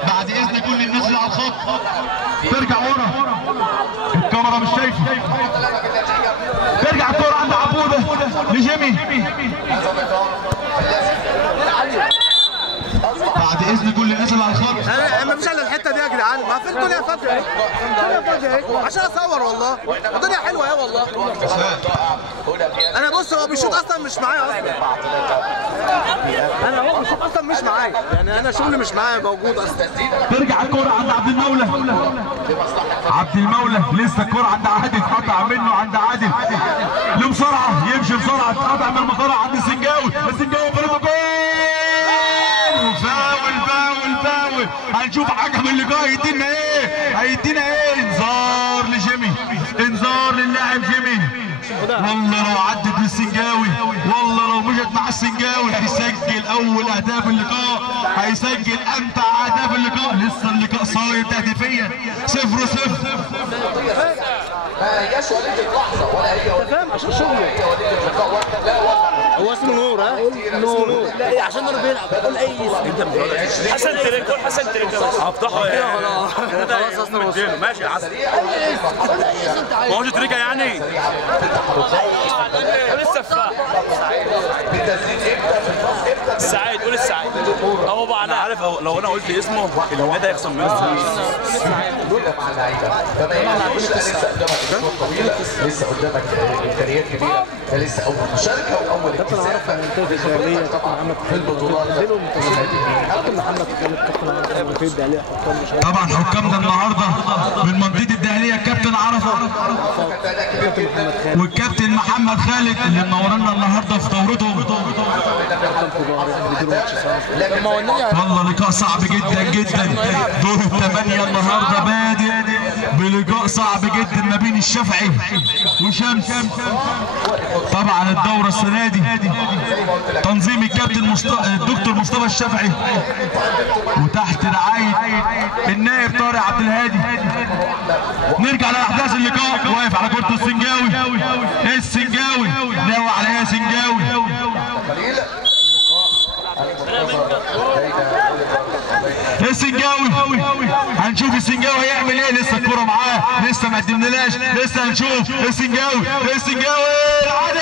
بعد اذن كل الناس اللي على الخط ترجع ورا. الكاميرا مش شايفه. ترجع الكره عند عبوده لجيمي. بعد اذن كل الناس اللي على الخط. انا مفيش الا الحته دي يا جدعان. ما في الدنيا فاضيه اهي. الدنيا فاضيه اهي عشان اصور والله. الدنيا حلوه اهي والله. انا بص هو بيشوط اصلا مش معايا اصلا. انا هو بيشوط اصلا مش معايا. يعني انا شغلي مش معايا موجود اصلا. ترجع الكره عند عبد المولى. لسه الكره عند عادل. اتقطع منه عند عادل. لمسرعه يمشي بسرعه. اتقطع من المصارعه عند السنجاوي. فريقه جول. فاول. هنشوف حكم اللقاء هيدينا ايه؟ انذار لجيمي. انذار للاعب جيمي. والله لو عدت للسنجاوي، والله لو مشت مع السنجاوي هيسجل اول اهداف اللقاء. هيسجل امتع اهداف اللقاء. لسه اللقاء صاير تهديفيا 0-0. ما هياش وليدة لحظة ولا هي وليدة عشان شغله. هو اسمه نور. ها؟ نور. لا عشان نور بيلعب. قول اي اسم. حسن تريكة. هفضحه خلاص اصلا ماشي يا حسن. ما هوش تريكة يعني. قول السفاح. السعيد. قول السعيد. هو بقى انا عارف لو انا قلت اسمه النادي هيخصم منه. لسه قدامك امكانيات كبيره. ده لسه اول مشاركه واول اكتساب في البطولات. طبعا حكامنا النهارده من منطقه الدهليه الكابتن عرفه والكابتن محمد خالد اللي منورنا النهارده في دورتهم. والله لقاء صعب جدا. دور الثمانيه النهارده بادئ بلقاء صعب جدا ما بين الشافعي وشمس. طبعا الدوره السنه دي تنظيم الكابتن الدكتور مصطفى الشافعي وتحت رعايه النائب طارق عبد الهادي. نرجع لاحداث اللقاء. واقف على كرة السنجاوي ناوي على ايه سنجاوي؟ السنجاوي هنشوف السنجاوي هيعمل ايه. لسه الكرة معاه. لسه ما قدمنالاش. لسه هنشوف السنجاوي العادل.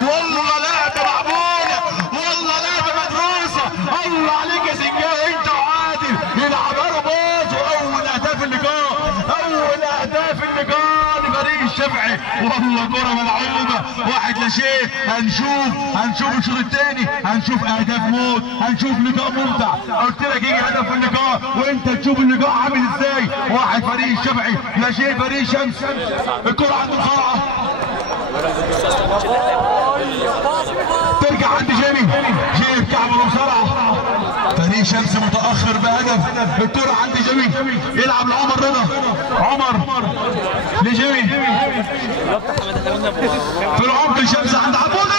والله لعبة معمولة. والله لعبة مدروسة. الله عليك يا سنجاوي انت وعادل. يلعبها باظ. واول اهداف اللقاء لفريق الشافعي. والله كرة ملعوبة 1-0. هنشوف الشوط الثاني. هنشوف اهداف موت. هنشوف لقاء ممتع. قلت لك يجي هدف في اللقاء وانت تشوف اللقاء عامل ازاي. 1 فريق الشافعي 0 فريق شمس. الكرة عند الفرعة. ترجع عند جيمي كعب المصارعة. فريق شمس متأخر بهدف. الكرة عند جيمي. يلعب لعمر رضا. عمر لجيمي في العمق. الشمس عند عبودة.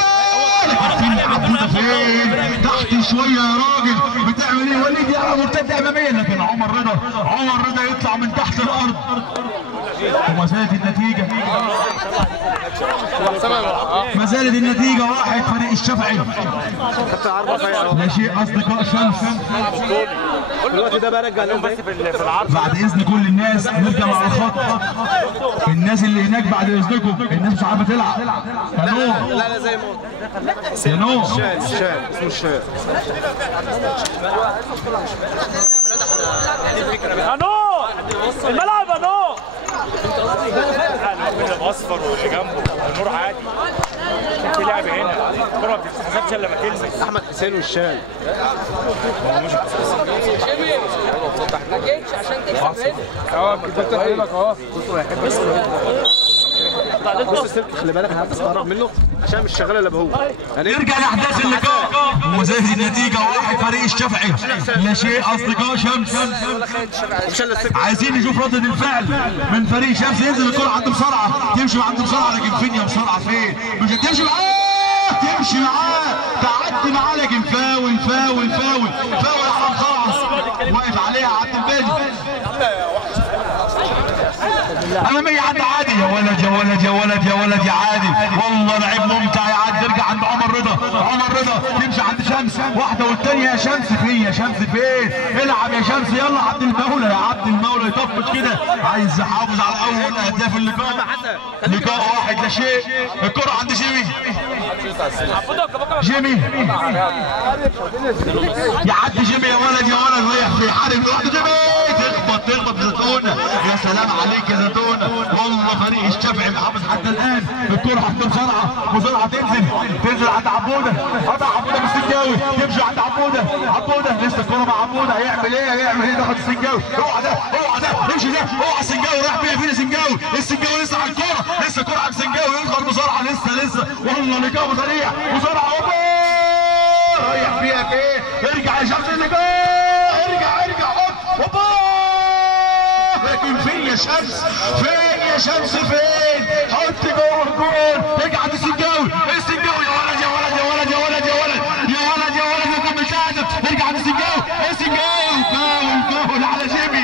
فين عبودة؟ فين؟ تحت شوية يا راجل. بتعمل ايه؟ وليد يلعب مرتدة أمامية. لكن عمر رضا يطلع من تحت الأرض. وما زالت النتيجة 1 فريق الشافعي. لا شيء أصدقاء شمس. الوقت ده برجع لهم بس في العرض. بعد إذن كل الناس نرجع مع الخط. الناس اللي هناك بعد إذنكم. الناس مش عارفة تلعب. يا نور. لا زي ما يا نور. الشال اسمه الشال. يا نور الملعب يا نور. اصفر واللي جنبه النور عادي. في لعب هنا. الكرة ما بتتحسبش الا لما تلمس. احمد حسين والشال. هو مش ما جيتش عشان تكسب هنا. كنت هجيبك اهو. بص السلك خلي بالك انا هتستغرب منه عشان مش شغال الا بهو. نرجع لاحداث اللقاء وزي النتيجه واحد فريق الشافعي لا شيء اصدقاء شمس. عايزين نشوف ردة الفعل من فريق شمس. ينزل الكرة عند بسرعه تمشي عند بسرعه لكن فين يا بسرعه فين؟ مش هتمشي معاه تمشي معاه تعدي معاه لكن فاول فاول فاول فاول على بسرعه واقف عليها عبد البالي اماميه عند عادل. يا ولد يا ولد يا ولد يا ولد يا عادل والله لعيب ممتع يا عادل. ترجع عند عمر رضا عمر رضا تمشي عند شمس واحده والثانيه. يا شمس فين يا شمس فين؟ العب يا شمس يلا عبد المولى يا عبد المولى يطفش كده. عايز يحافظ على اول اهداف اللقاء. لقاء واحد لا شيء. الكره عند جيمي جيمي يعدي جيمي يا ولد يا ولد رايح في حارب لوحده. جيمي تخبط زيتونه. يا سلام عليك يا زيتونه والله فريق الشافعي محافظ حتى الان. الكره حتى بسرعه تنزل عند عبوده. قطع عبوده بالسنجاوي تمشي عند عبوده لسه الكره مع عبوده. هيعمل ايه تاخد السنجاوي. اوعى ده امشي ده اوعى السنجاوي رايح بيها فين السنجاوي لسه على الكره لسه الكره على السنجاوي يدخل بسرعه لسه والله لقاء سريع بسرعه رايح فيها فين. ارجع يا شمس اللقاء ارجع هوبا لكن فين يا شمس فين حط جوه الجول. ارجع عند السنجاوي يا ولد يا ولد يا ولد يا ولد يا ولد يا ولد يا ولد يكون مساعدة. ارجع عند السنجاوي فاول على جيمي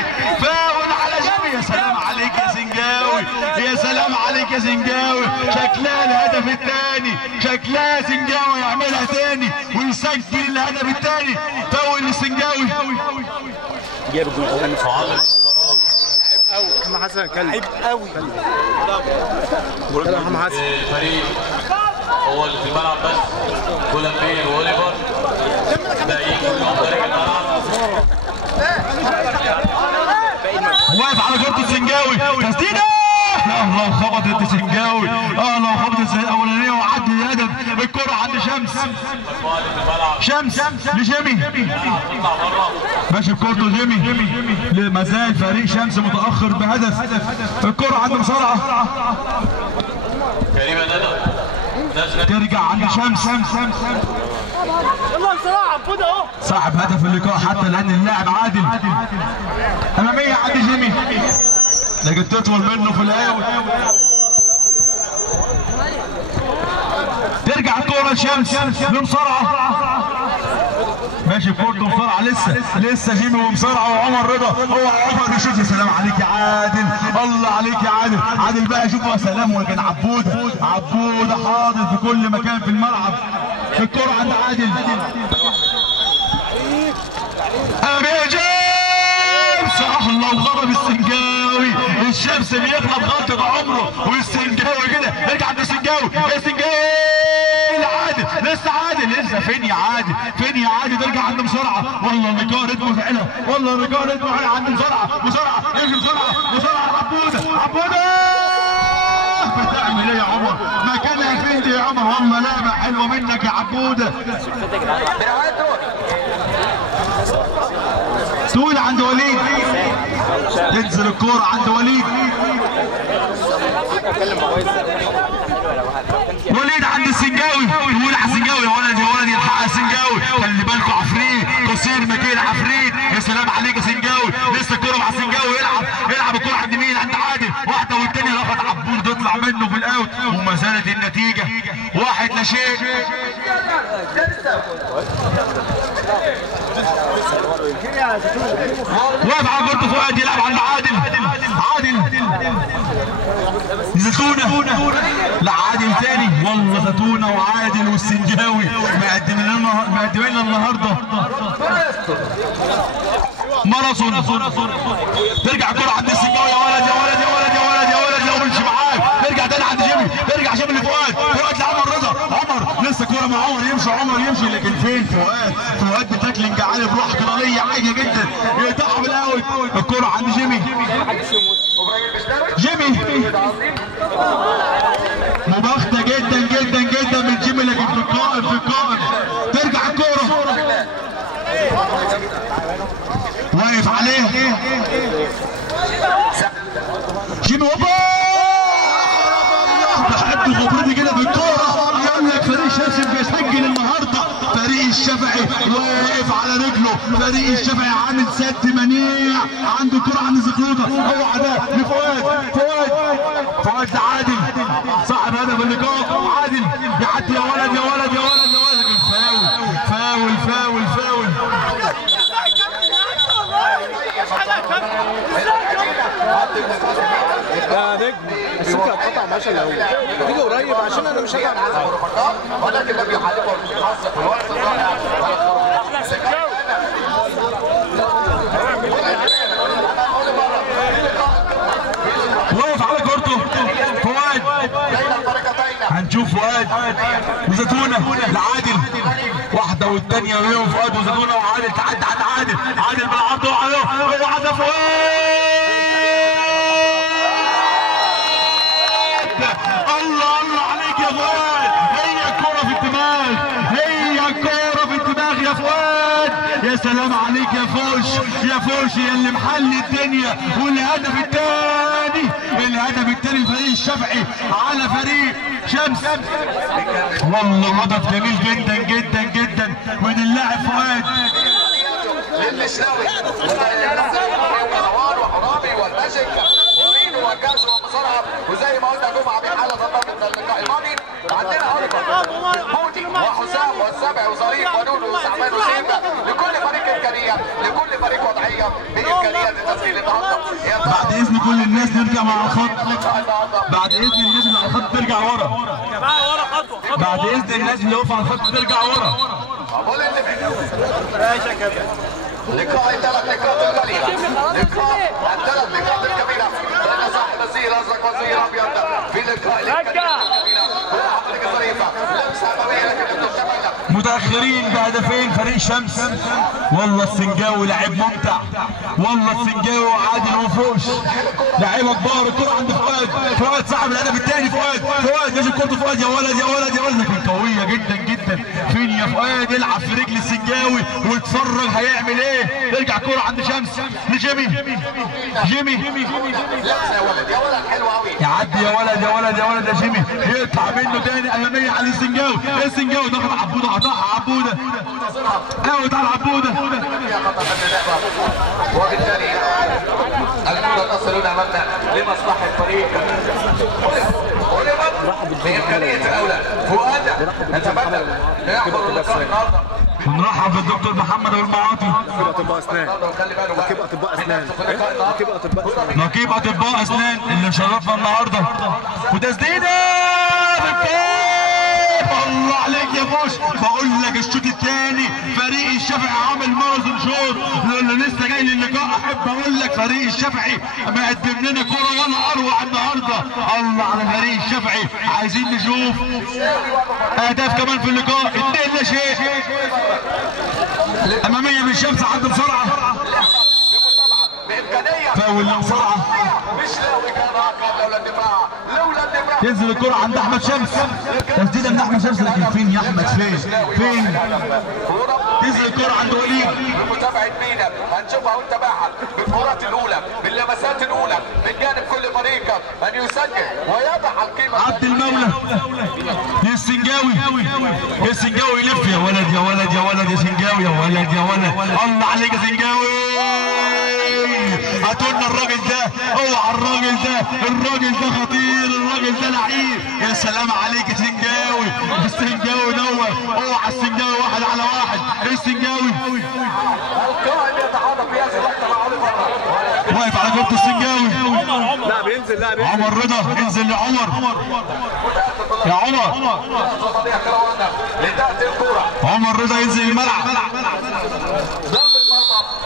يا سلام عليك يا سنجاوي يا سلام عليك يا سنجاوي. شكلها الهدف الثاني شكلها سنجاوي يعملها ثاني ويسجل الهدف الثاني. فاول للسنجاوي جاب جول محمد حسن كلم عيب قوي محمد حسن. الفريق هو اللي في الملعب بس كولامبير واوليفر باقيين كلهم خارج الملعب. واقف على كرة السنجاوي تسديده الله خبطت السنجاوي الله خبطت الاولانيه وعدي الهدف. الكره عند شمس لجيمي ماشي بكورته جيمي. ما زال فريق شمس متاخر بهدف. الكره عند بسرعه ترجع عند شمس يلا بسرعه عبوده اهو صاحب هدف اللقاء حتى الان اللاعب عادل. اماميه عند جيمي لكن تطول منه في الاول. ترجع الكوره لشمس بمسرعه ماشي بكورته بسرعه لسه جيمي وبسرعه وعمر رضا هو عمر بيشوف. يا سلام عليك يا عادل الله عليك يا عادل بقى شوف يا سلام. ولكن عبوده حاضر في كل مكان في الملعب. الكوره عند عادل اماميه جيمس الله وغضب السنجاوي. الشمس بيغلط غلطه عمره والسنجاوي كده. ارجع عند السنجاوي لسه فين يا عادل ترجع عند بسرعه. والله اللقاء رتمه فعلا عند بسرعه يمشي بسرعه عبوده بتعمل ايه يا عمر؟ مكانها فين دي يا عمر؟ والله لعبه حلوه منك يا عبوده. طول عند وليد تنزل الكوره عند وليد عند السنجاوي. طول على السنجاوي يا ولد يلحق السنجاوي. خلي بالكوا عفريت قصير مكين عفريت. يا سلام عليك يا سنجاوي. لسه الكوره مع السنجاوي يلعب الكوره عند مين؟ عند عادل. واحده والثانيه رفض عبود تطلع منه في الاوت وما زالت النتيجه 1-0. واقف على كورته فؤاد يلعب عند عادل زيتونه لا عادل ثاني. والله زيتونه وعادل والسنجاوي مقدمين لنا النهارده ماراثون. ترجع الكوره عند السنجاوي يا ولد لو مش معاك. ترجع تاني عند جيمي جيمي لفؤاد لعمر رضا. عمر لسه الكوره مع عمر يمشي لكن فين فؤاد بتاكلينج عالي بروح قراريه عاليه جدا يقطعها بالاوت. الكوره عند جيمي مباغته جدا من جيمي لكن في القائم. ترجع الكوره واقف عليه جيمي واقف على رجله. فريق الشافعي عامل سد منيع، عنده كرة عند زقلوطة. اوعى ده لفؤاد، فؤاد لعادل صاحب هدف اللقاء. عادل يعدي يا ولد يا ولد يا ولد يا ولد. فاول فاول فاول فاول. يا نجم السكه هتقطع ماشي الاول، تيجي قريب عشان انا مش هتعب معاك. ولكن لم يحاربه الحظ في الوقت الرائع. واقف على كورته فؤاد. هنشوف فؤاد وزتونه لعادل، واحده والثانيه وهي فؤاد وزتونه وعادل. تعدي عند عادل بالعرض اوعى ده فؤاد. الله الله عليك يا فؤاد، هي الكوره في الدماغ، هي الكوره في الدماغ يا فؤاد. يا سلام عليك يا فوش، يا فوش يا اللي محل الدنيا. والهدف الثاني لفريق الشافعي على فريق شمس. والله هدف جميل جدا جدا جدا من اللاعب فؤاد. للمشلاوي ونوار وحرامي والماجيك ومين وكاش ومصارعه. وزي ما قلنا جمعه بحاله ضبط اللقاء الماضي عندنا بودي وحسام والسبع وظريف ونونو وسعمان وسيمه. لكل فريق امكانيه، لكل فريق وضعيه بامكانيات التسجيل النهارده. بعد اذن كل الناس نرجع مع الخط، بعد اذن الناس اللي على الخط ترجع ورا. يا جماعه ورا خطوه، بعد اذن الناس اللي واقفه على الخط ترجع ورا. ماشي يا كابتن. لقاء الثلاث نقاط الغالية، لقاء الثلاث نقاط الكبيرة بين صاحب الزي الازرق والزي الابيض في لقاء الكبيرة وحقلة ظريفة لمسة أمامية لكن تتملك. متاخرين بهدفين فريق شمس. والله السنجاوي لعيب ممتع، والله السنجاوي وعادل وفوش لعيبه كبار. الكرة عند فؤاد صاحب الهدف الثاني. فؤاد يجي كورته فؤاد يا ولد يا ولد يا ولد. لكن قوية جدا جدا. فين يا فؤاد؟ يلعب في رجل السنجاوي واتفرج هيعمل ايه. ترجع كرة عند شمس لجيمي. لمسة يا ولد يا ولد حلوة قوي. يعدي يا ولد يا ولد يا ولد يا جيمي. يطلع منه تاني امامية على السنجاوي. السنجاوي ضغط عبوده، قطعها عبوده. اوت على عبوده. وبالتالي الكرة تصل امامنا لمصلحة الفريق. بإمكانية الأولى فؤاد نتمنى نحضر اللقاء النهارده. ونرحب بالدكتور محمد والمعاطي. نقيب اطباء اسنان اللي مشرفنا النهارده. وتسديده الله عليك يا بوش. بقول لك الشوط الثاني فريق الشافعي عامل ماراثون شوط. اللي لسه جاي للقاء احب اقول لك فريق الشافعي مقدم لنا كوره ولا اروع النهارده. الله على فريق الشافعي. عايزين نشوف اهداف كمان في اللقاء. 2-0 اماميه من شمس. عدى بسرعه فاول بسرعه. مشلاوي كان اقرب لولا الدفاع، لولا الدفاع. تنزل الكرة عند احمد شمس. تسديده من احمد شمس. لكن فين يا احمد؟ فين تنزل الكرة عند وليد. بمتابعة مينا هنشوفها ونتابعها بالكرات الاولى باللمسات الاولى من جانب كل فريق من يسجل ويضع القيمة. عبد المولى للسنجاوي. السنجاوي يلف يا ولد يا ولد يا ولد يا سنجاوي يا ولد يا ولد. الله عليك يا سنجاوي. هاتولنا الراجل ده. اوعى الراجل ده خطير. الراجل ده لعيب. يا سلام عليك يا سنجاوي. السنجاوي دوت. اوعى السنجاوي واحد على واحد. السنجاوي القائم يتعاطف في هذه اللقطة مع واقف على كورة السنجاوي. لا بينزل عمر رضا. انزل لعمر يا عمر. عمر رضا ينزل الملعب.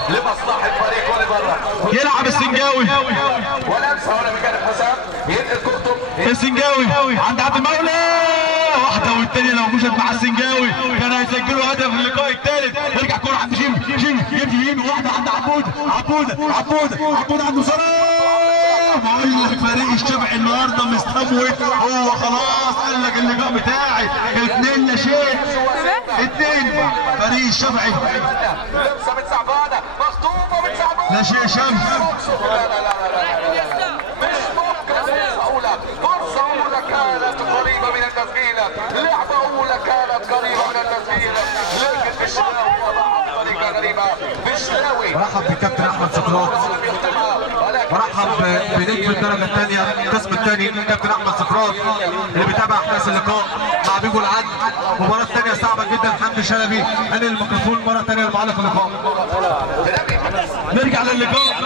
لمصلحة فريق ولبره. يلعب السنجاوي. ولمسه هنا بجانب حسام ينقل كورته. السنجاوي عند عبد المولى. واحدة والتانية لو مشت مع السنجاوي كان هيسجلوا هدف في اللقاء الثالث. يرجع كورة عند جيمي يمشي يمين. واحدة عند عبودة عنده سلام. بقول لك فريق الشافعي النهارده مستموت. هو خلاص قال لك اللقاء بتاعي 2-0. 2 فريق الشافعي. لمسه من سعبانه مخطوفه من سعبانه. لا شيء شمس. مش ممكن. فرصه اولى كانت قريبه من التسجيل. لعبه اولى كانت قريبه من التسجيل. لكن بالشباب وضع فريق برحب بالكابتن احمد سقراط، برحب بنجم الدرجه الثانيه القسم الثاني كابتن احمد سقراط اللي بيتابع احداث اللقاء مع بيجو العدل. مباراه ثانيه صعبه جدا. حمدي شلبي انقل الميكروفون مره ثانيه لمعلق اللقاء. نرجع للقاء.